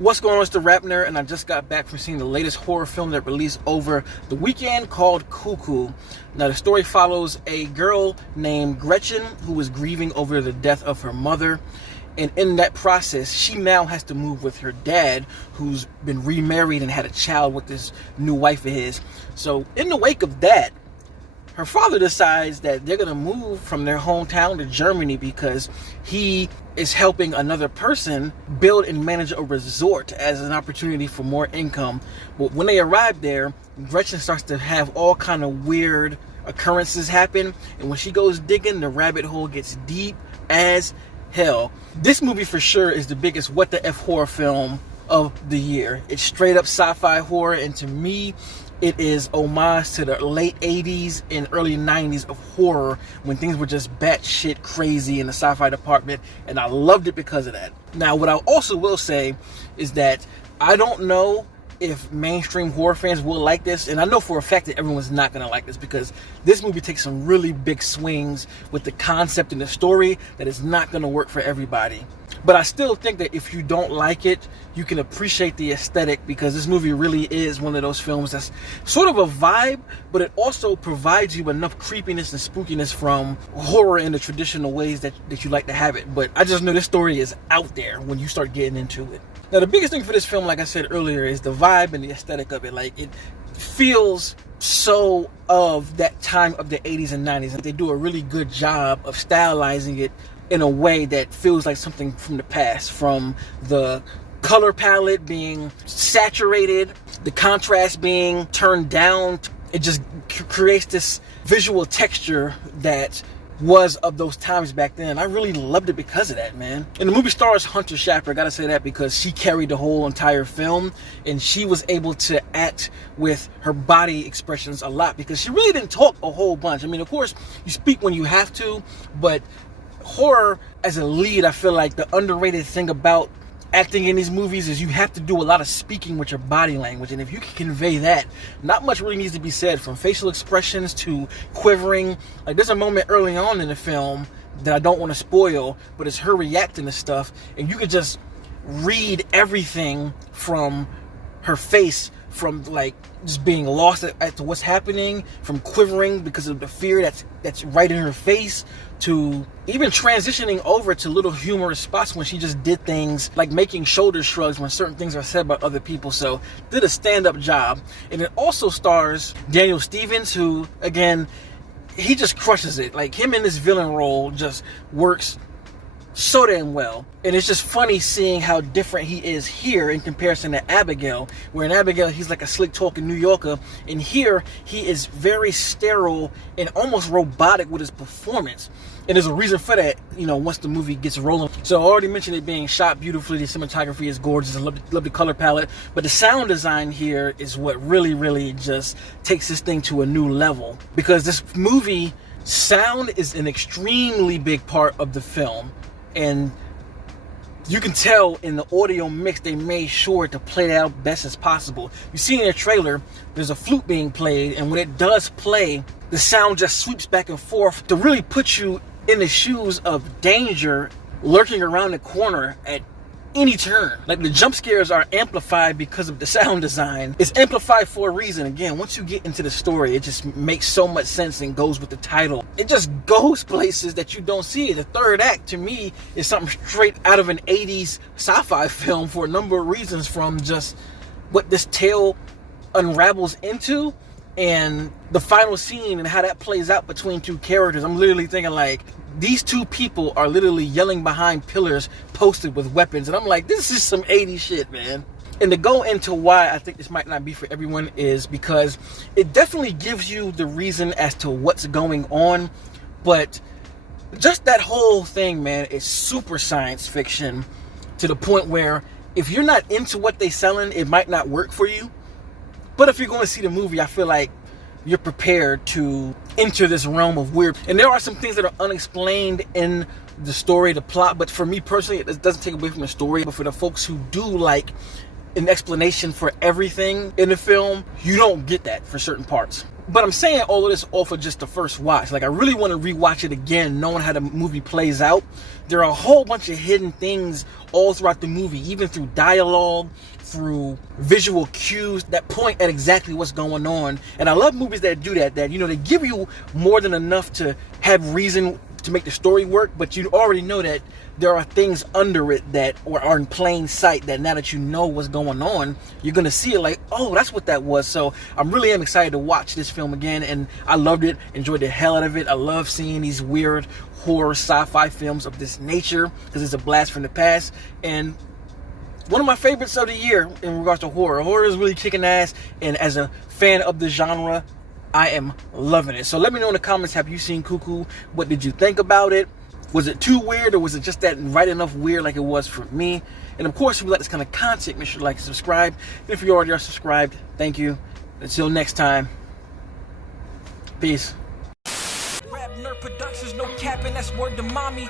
What's going on? It's the RapNerd, and I just got back from seeing the latest horror film that released over the weekend called Cuckoo. Now, the story follows a girl named Gretchen who is grieving over the death of her mother. And in that process, she now has to move with her dad, who's been remarried and had a child with this new wife of his. So in the wake of that, her father decides that they're going to move from their hometown to Germany because he is helping another person build and manage a resort as an opportunity for more income. But when they arrive there, Gretchen starts to have all kind of weird occurrences happen. And when she goes digging, the rabbit hole gets deep as hell. This movie for sure is the biggest what the F horror film of the year. It's straight up sci-fi horror, and to me, it is homage to the late 80s and early 90s of horror when things were just batshit crazy in the sci-fi department, and I loved it because of that. Now, what I also will say is that I don't know if mainstream horror fans will like this, and I know for a fact that everyone's not going to like this because this movie takes some really big swings with the concept and the story that is not going to work for everybody. But I still think that if you don't like it, you can appreciate the aesthetic, because this movie really is one of those films that's sort of a vibe, but it also provides you enough creepiness and spookiness from horror in the traditional ways that you like to have it. But I just know this story is out there when you start getting into it. Now, the biggest thing for this film, like I said earlier, is the vibe and the aesthetic of it. Like, it feels so of that time of the 80s and 90s. And they do a really good job of stylizing it in a way that feels like something from the past, from the color palette being saturated, the contrast being turned down. It just creates this visual texture that was of those times back then. I really loved it because of that, man. And the movie stars Hunter Schafer. I gotta say that because she carried the whole entire film, and she was able to act with her body expressions a lot because she really didn't talk a whole bunch. I mean, of course, you speak when you have to, but horror as a lead, I feel like the underrated thing about acting in these movies is you have to do a lot of speaking with your body language, and if you can convey that, not much really needs to be said, from facial expressions to quivering. Like, there's a moment early on in the film that I don't want to spoil, but it's her reacting to stuff, and you could just read everything from her face, from like just being lost at to what's happening, from quivering because of the fear that's right in her face, to even transitioning over to little humorous spots when she just did things like making shoulder shrugs when certain things are said by other people. So did a stand-up job. And it also stars Daniel Stevens, who, again, he just crushes it. Like, him in this villain role just works so damn well. And it's just funny seeing how different he is here in comparison to Abigail, where in Abigail he's like a slick talking New Yorker, and here he is very sterile and almost robotic with his performance. And there's a reason for that, you know, once the movie gets rolling. So I already mentioned it being shot beautifully. The cinematography is gorgeous. I love the color palette. But the sound design here is what really, really just takes this thing to a new level. Because this movie, sound is an extremely big part of the film. And you can tell in the audio mix they made sure to play that out best as possible. You see in the trailer, there's a flute being played, and when it does play, the sound just sweeps back and forth to really put you in the shoes of danger lurking around the corner at any turn. Like, the jump scares are amplified because of the sound design. It's amplified for a reason. Again, once you get into the story, it just makes so much sense and goes with the title. It just goes places that you don't see. The third act, to me, is something straight out of an 80s sci-fi film for a number of reasons, from just what this tale unravels into and the final scene and how that plays out between two characters. I'm literally thinking, like, these two people are literally yelling behind pillars posted with weapons, and I'm like, this is some 80s shit, man. And to go into why I think this might not be for everyone is because it definitely gives you the reason as to what's going on, but just that whole thing, man, is super science fiction to the point where if you're not into what they're selling, it might not work for you. But if you're going to see the movie, I feel like you're prepared to enter this realm of weird. And there are some things that are unexplained in the story, the plot, but for me personally, it doesn't take away from the story. But for the folks who do like an explanation for everything in the film, you don't get that for certain parts. But I'm saying all of this off of just the first watch. Like, I really want to rewatch it again, knowing how the movie plays out, there are a whole bunch of hidden things all throughout the movie, even through dialogue, through visual cues that point at exactly what's going on. And I love movies that do that, you know, they give you more than enough to have reason to make the story work, but you already know that there are things under it that are in plain sight, that now that you know what's going on, you're gonna see it like, oh, that's what that was. So I really am excited to watch this film again, and I loved it, enjoyed the hell out of it. I love seeing these weird horror sci-fi films of this nature because it's a blast from the past, and one of my favorites of the year in regards to horror. Horror is really kicking ass, and as a fan of the genre, I am loving it. So let me know in the comments, have you seen Cuckoo? What did you think about it? Was it too weird, or was it just that right enough weird like it was for me? And of course, if you like this kind of content, make sure to like and subscribe. And if you already are subscribed, thank you. Until next time, peace. RapNerd Productions, no capping, that's word to mommy.